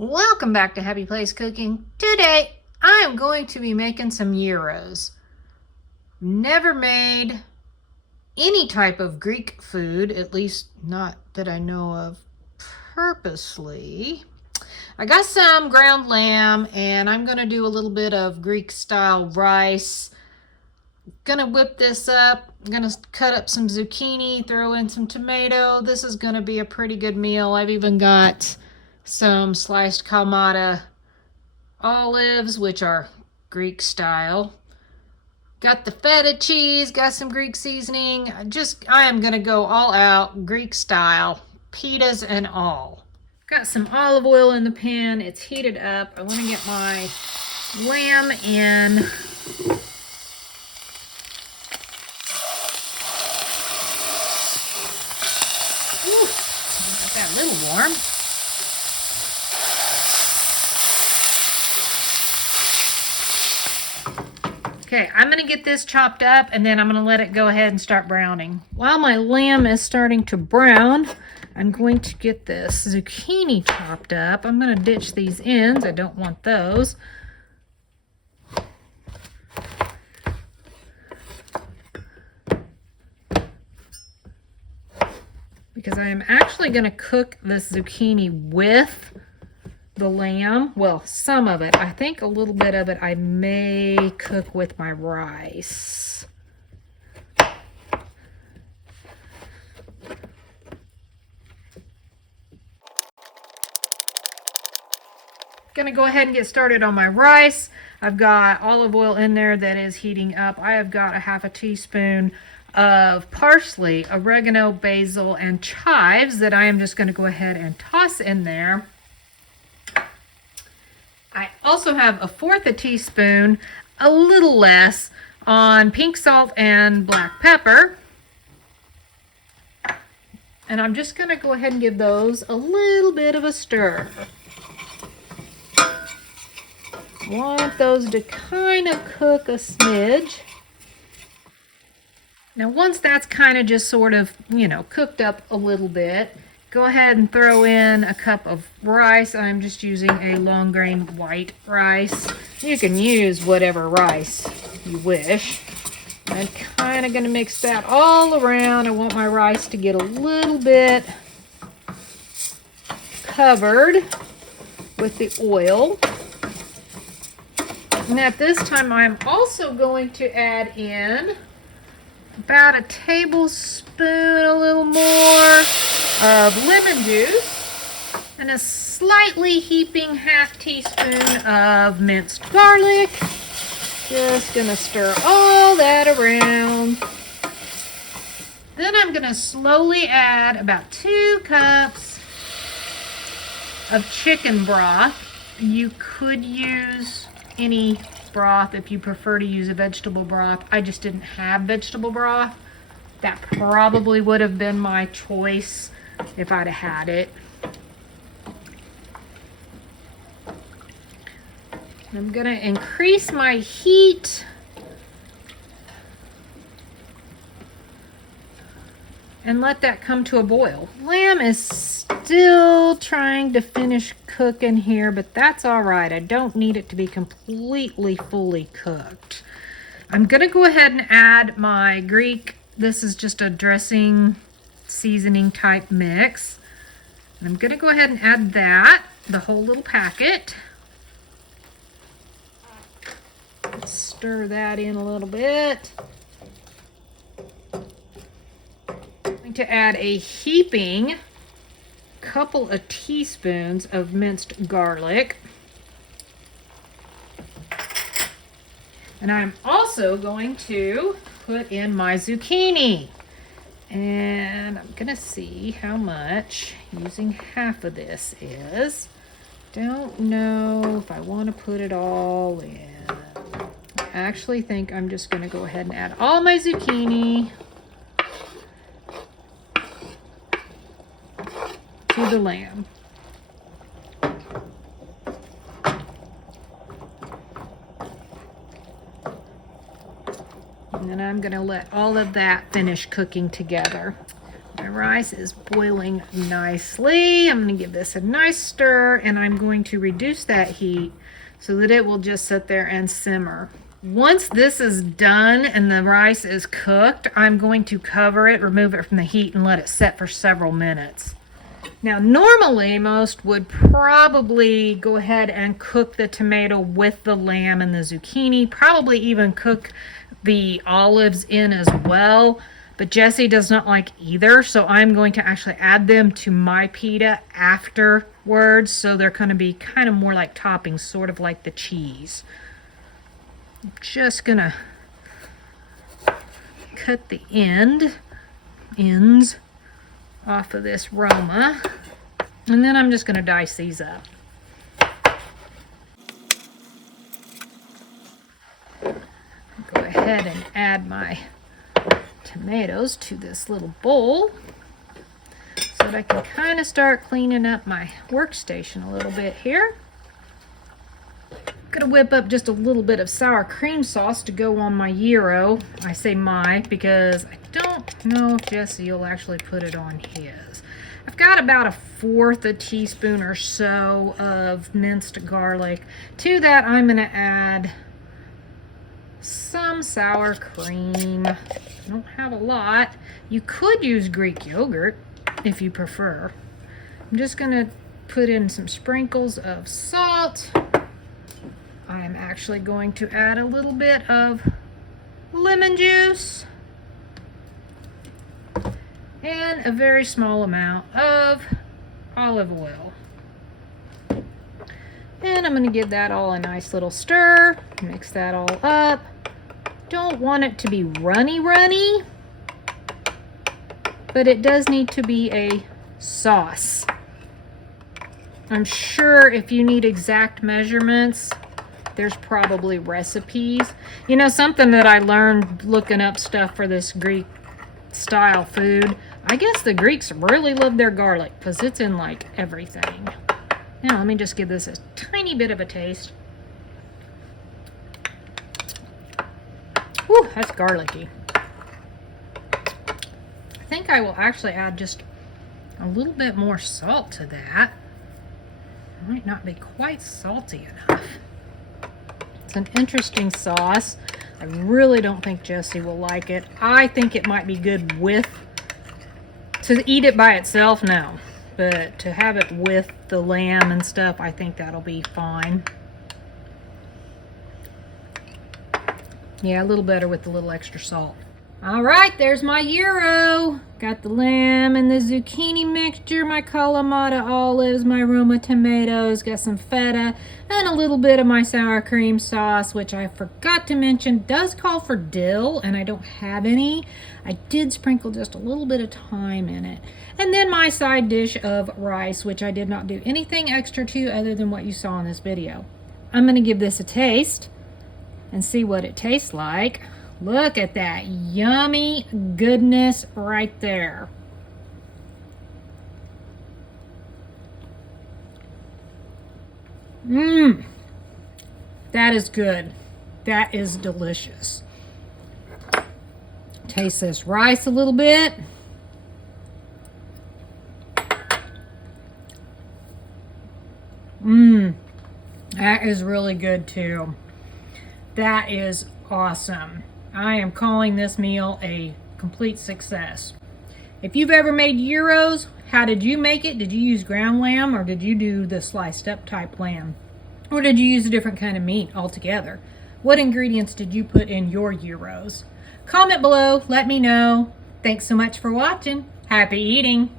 Welcome back to Happy Place Cooking. Today, I am going to be making some gyros. Never made any type of Greek food, at least not that I know of purposely. I got some ground lamb and I'm going to do a little bit of Greek style rice. Gonna whip this up. I'm gonna cut up some zucchini, throw in some tomato. This is gonna be a pretty good meal. I've even got some sliced Kalamata olives, which are Greek style. Got the feta cheese, got some Greek seasoning. I am gonna go all out Greek style, pitas and all. Got some olive oil in the pan. It's heated up. I want to get my lamb in. Got that a little warm. Okay, I'm going to get this chopped up and then I'm going to let it go ahead and start browning. While my lamb is starting to brown, I'm going to get this zucchini chopped up. I'm going to ditch these ends. I don't want those. Because I am actually going to cook this zucchini with the lamb. Well, some of it. I think a little bit of it I may cook with my rice. Gonna go ahead and get started on my rice. I've got olive oil in there that is heating up. I have got a half a teaspoon of parsley, oregano, basil, and chives that I am just going to go ahead and toss in there. I also have 1/4 teaspoon, a little less, on pink salt and black pepper. And I'm just going to go ahead and give those a little bit of a stir. Want those to kind of cook a smidge. Now once that's kind of just sort of, cooked up a little bit, go ahead and throw in a cup of rice. I'm just using a long grain white rice. You can use whatever rice you wish. I'm kind of going to mix that all around. I want my rice to get a little bit covered with the oil. And at this time, I'm also going to add in about a tablespoon, a little more of lemon juice, and a slightly heaping half teaspoon of minced garlic. Just gonna stir all that around. Then I'm gonna slowly add about 2 cups of chicken broth. You could use any broth if you prefer to use a vegetable broth. I just didn't have vegetable broth. That probably would have been my choice if I'd have had it. I'm gonna increase my heat and let that come to a boil. Lamb is still trying to finish cooking here, but that's all right. I don't need it to be completely fully cooked. I'm gonna go ahead and add my Greek. This is just a dressing seasoning type mix. I'm gonna go ahead and add that, the whole little packet. Stir that in a little bit. I'm going to add a heaping couple of teaspoons of minced garlic. And I'm also going to put in my zucchini. And I'm going to see how much using half of this is. Don't know if I want to put it all in. I actually think I'm just going to go ahead and add all my zucchini to the lamb. And then I'm going to let all of that finish cooking together. My rice is boiling nicely. I'm going to give this a nice stir, and I'm going to reduce that heat so that it will just sit there and simmer. Once this is done and the rice is cooked, I'm going to cover it, remove it from the heat, and let it set for several minutes. Now, normally, most would probably go ahead and cook the tomato with the lamb and the zucchini, probably even cook the olives in as well. But Jesse does not like either, so I'm going to actually add them to my pita afterwards, so they're going to be kind of more like toppings, sort of like the cheese. I'm just going to cut the ends off of this Roma, and then I'm just going to dice these up. Go ahead and add my tomatoes to this little bowl so that I can kind of start cleaning up my workstation a little bit here. I'm going to whip up just a little bit of sour cream sauce to go on my gyro. I say my because I don't know if Jesse will actually put it on his. I've got about 1/4 teaspoon or so of minced garlic. To that, I'm going to add some sour cream. I don't have a lot. You could use Greek yogurt if you prefer. I'm just going to put in some sprinkles of salt. I'm actually going to add a little bit of lemon juice and a very small amount of olive oil. And I'm going to give that all a nice little stir. Mix that all up. Don't want it to be runny, but it does need to be a sauce. I'm sure if you need exact measurements, there's probably recipes. You know, something that I learned looking up stuff for this Greek style food, I guess the Greeks really love their garlic because it's in like everything. Now let me just give this a tiny bit of a taste. Whew, that's garlicky. I think I will actually add just a little bit more salt to that. It might not be quite salty enough. It's an interesting sauce. I really don't think Jesse will like it. I think it might be good to eat it by itself, no. But to have it with the lamb and stuff, I think that'll be fine. Yeah, a little better with a little extra salt. All right, there's my gyro. Got the lamb and the zucchini mixture, my Kalamata olives, my Roma tomatoes, got some feta, and a little bit of my sour cream sauce, which I forgot to mention does call for dill, and I don't have any. I did sprinkle just a little bit of thyme in it. And then my side dish of rice, which I did not do anything extra to other than what you saw in this video. I'm going to give this a taste and see what it tastes like. Look at that yummy goodness right there. That is good. That is delicious. Taste this rice a little bit. That is really good too. That is awesome. I am calling this meal a complete success. If you've ever made gyros, how did you make it? Did you use ground lamb, or did you do the sliced up type lamb? Or did you use a different kind of meat altogether? What ingredients did you put in your gyros? Comment below, let me know. Thanks so much for watching. Happy eating.